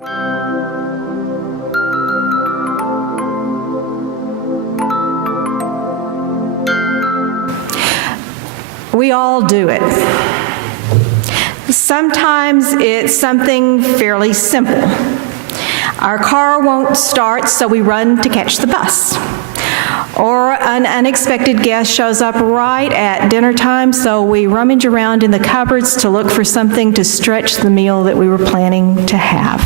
We all do it. Sometimes it's something fairly simple. Our car won't start, so we run to catch the bus. Or an unexpected guest shows up right at dinner time, so we rummage around in the cupboards to look for something to stretch the meal that we were planning to have.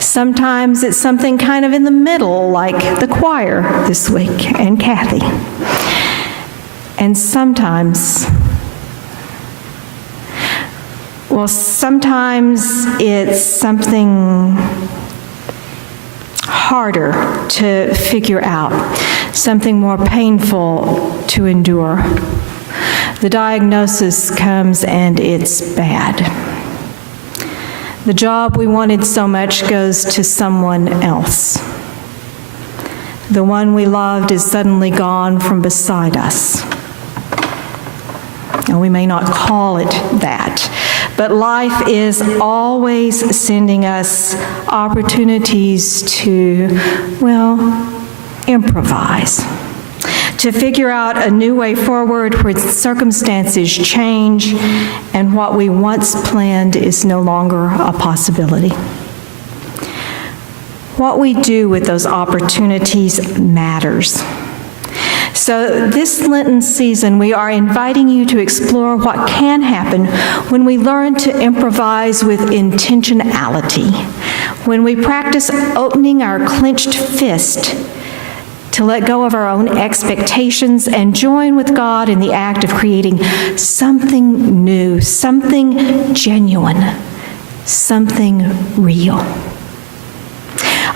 Sometimes it's something kind of in the middle, like the choir this week and Kathy. And sometimes it's something harder to figure out, something more painful to endure. The diagnosis comes and it's bad. The job we wanted so much goes to someone else. The one we loved is suddenly gone from beside us. Now, we may not call it that, but life is always sending us opportunities to, improvise, to figure out a new way forward where circumstances change and what we once planned is no longer a possibility. What we do with those opportunities matters. So this Lenten season, we are inviting you to explore what can happen when we learn to improvise with intentionality, when we practice opening our clenched fist to let go of our own expectations and join with God in the act of creating something new, something genuine, something real.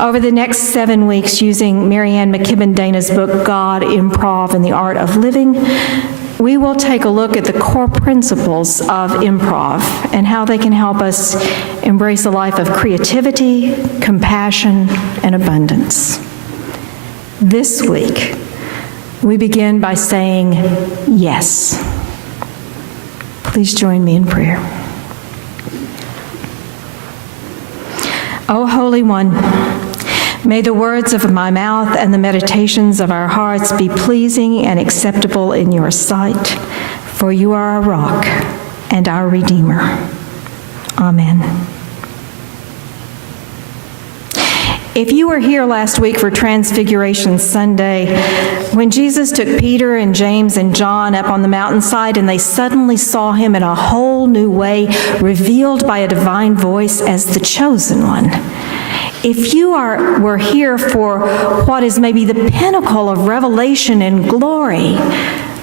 Over the next 7 weeks, using Marianne McKibben Dana's book, God, Improv, and the Art of Living, we will take a look at the core principles of improv and how they can help us embrace a life of creativity, compassion, and abundance. This week, we begin by saying yes. Please join me in prayer. O Holy One, may the words of my mouth and the meditations of our hearts be pleasing and acceptable in your sight, for you are our rock and our Redeemer. Amen. If you were here last week for Transfiguration Sunday, when Jesus took Peter and James and John up on the mountainside and they suddenly saw him in a whole new way, revealed by a divine voice as the chosen one. If you were here for what is maybe the pinnacle of revelation and glory,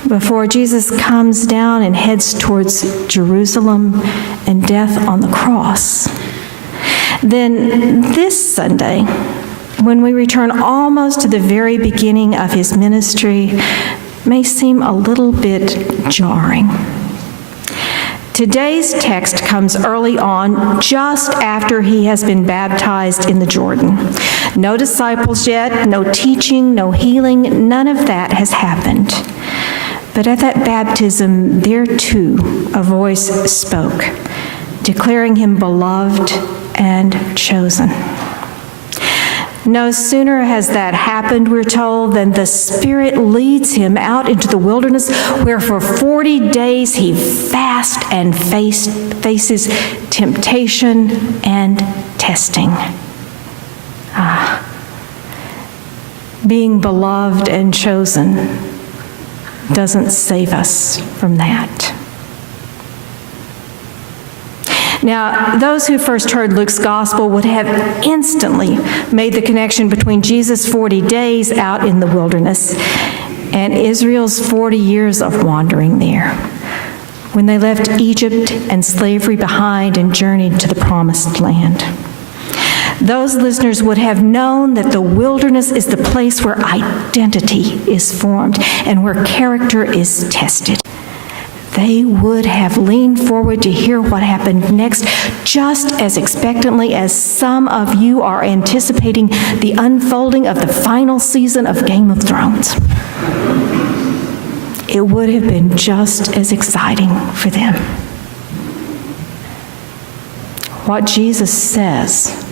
before Jesus comes down and heads towards Jerusalem and death on the cross, then this Sunday, when we return almost to the very beginning of his ministry, may seem a little bit jarring. Today's text comes early on, just after he has been baptized in the Jordan. No disciples yet, no teaching, no healing, none of that has happened. But at that baptism, there too, a voice spoke, declaring him beloved and chosen. No sooner has that happened, we're told, than the Spirit leads him out into the wilderness, where for 40 days he fasts and faces temptation and testing. Being beloved and chosen doesn't save us from that. Now, those who first heard Luke's gospel would have instantly made the connection between Jesus' 40 days out in the wilderness and Israel's 40 years of wandering there, when they left Egypt and slavery behind and journeyed to the promised land. Those listeners would have known that the wilderness is the place where identity is formed and where character is tested. They would have leaned forward to hear what happened next just as expectantly as some of you are anticipating the unfolding of the final season of Game of Thrones. It would have been just as exciting for them. What Jesus says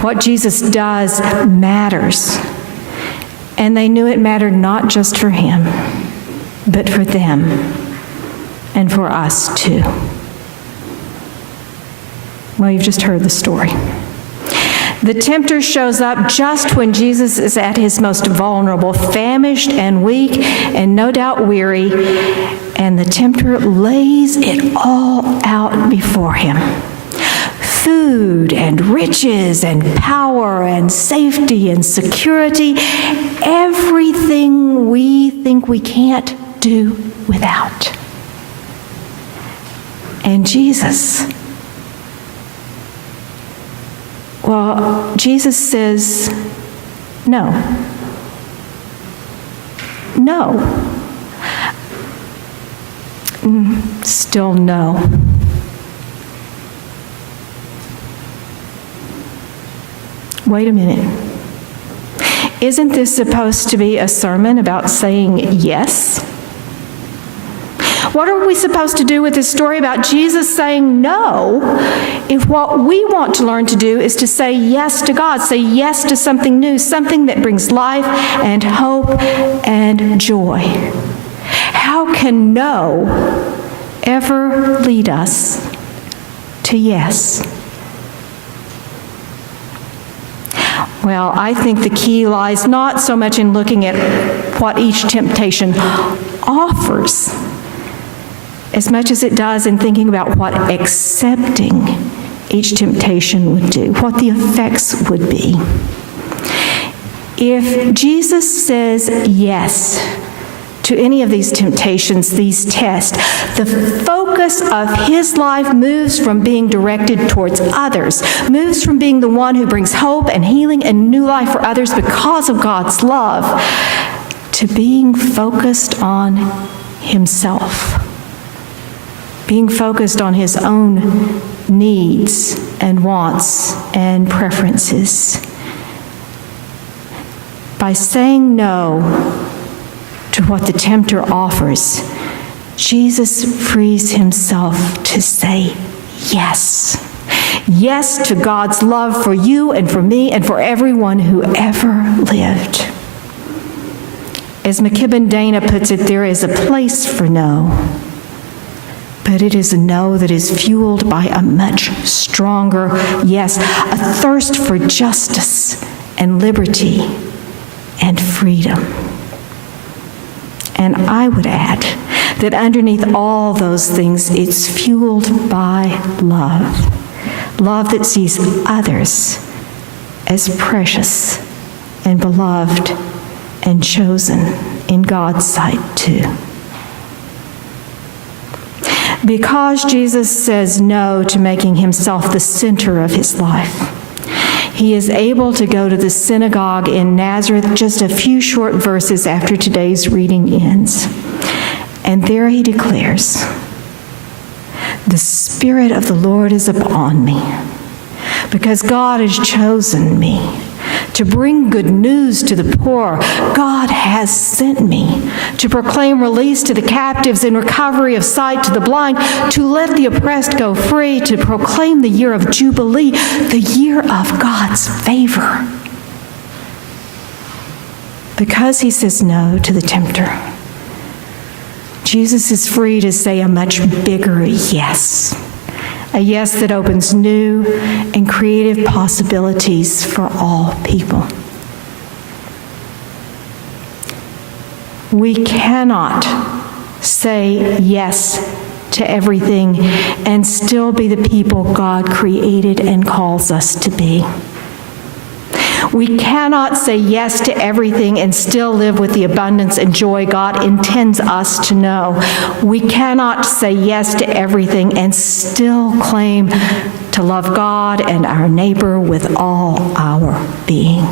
What Jesus does matters. And they knew it mattered not just for him, but for them and for us too. Well, you've just heard the story. The tempter shows up just when Jesus is at his most vulnerable, famished and weak and no doubt weary, and the tempter lays it all out before him. Food and riches and power and safety and security, everything we think we can't do without. And Jesus, Jesus says, no. No. Still no. Wait a minute. Isn't this supposed to be a sermon about saying yes? What are we supposed to do with this story about Jesus saying no if what we want to learn to do is to say yes to God, say yes to something new, something that brings life and hope and joy? How can no ever lead us to yes? Well, I think the key lies not so much in looking at what each temptation offers, as much as it does in thinking about what accepting each temptation would do, what the effects would be. If Jesus says yes to any of these temptations, these tests, the focus of his life moves from being directed towards others, moves from being the one who brings hope and healing and new life for others because of God's love, to being focused on himself, being focused on his own needs and wants and preferences. By saying no to what the tempter offers, Jesus frees himself to say yes. Yes to God's love for you and for me and for everyone who ever lived. As McKibben Dana puts it, there is a place for no, but it is a no that is fueled by a much stronger yes, a thirst for justice and liberty and freedom. And I would add that underneath all those things, it's fueled by love. Love that sees others as precious and beloved and chosen in God's sight too. Because Jesus says no to making himself the center of his life, he is able to go to the synagogue in Nazareth just a few short verses after today's reading ends. And there he declares, "The Spirit of the Lord is upon me, because God has chosen me to bring good news to the poor. God has sent me to proclaim release to the captives and recovery of sight to the blind, to let the oppressed go free, to proclaim the year of Jubilee, the year of God's favor." Because he says no to the tempter, Jesus is free to say a much bigger yes. A yes that opens new and creative possibilities for all people. We cannot say yes to everything and still be the people God created and calls us to be. We cannot say yes to everything and still live with the abundance and joy God intends us to know. We cannot say yes to everything and still claim to love God and our neighbor with all our being.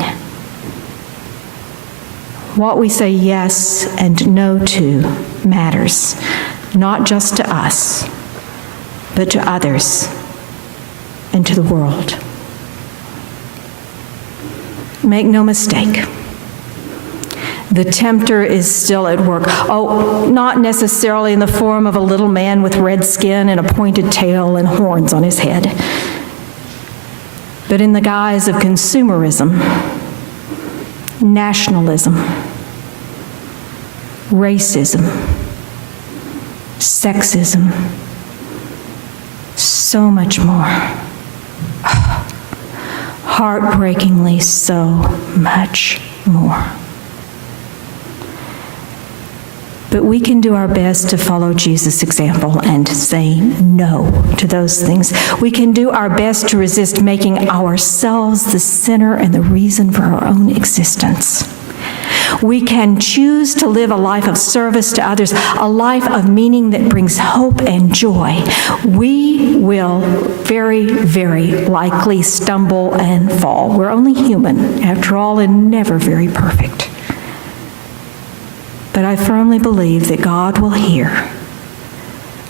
What we say yes and no to matters, not just to us, but to others and to the world. Make no mistake, the tempter is still at work. Oh, not necessarily in the form of a little man with red skin and a pointed tail and horns on his head, but but in the guise of consumerism, nationalism, racism, sexism, so much more. Heartbreakingly so much more. But we can do our best to follow Jesus' example and say no to those things. We can do our best to resist making ourselves the center and the reason for our own existence. We can choose to live a life of service to others, a life of meaning that brings hope and joy. We will very, very likely stumble and fall. We're only human, after all, and never very perfect. But I firmly believe that God will hear,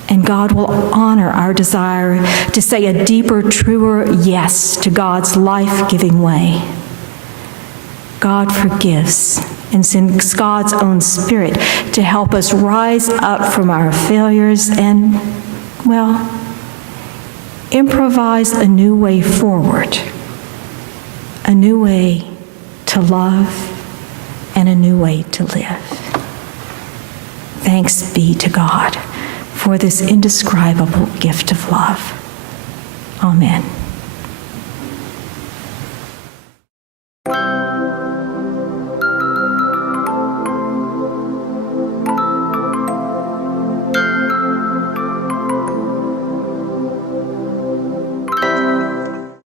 and God will honor our desire to say a deeper, truer yes to God's life-giving way. God forgives and sends God's own Spirit to help us rise up from our failures and, well, improvise a new way forward, a new way to love, and a new way to live. Thanks be to God for this indescribable gift of love. Amen.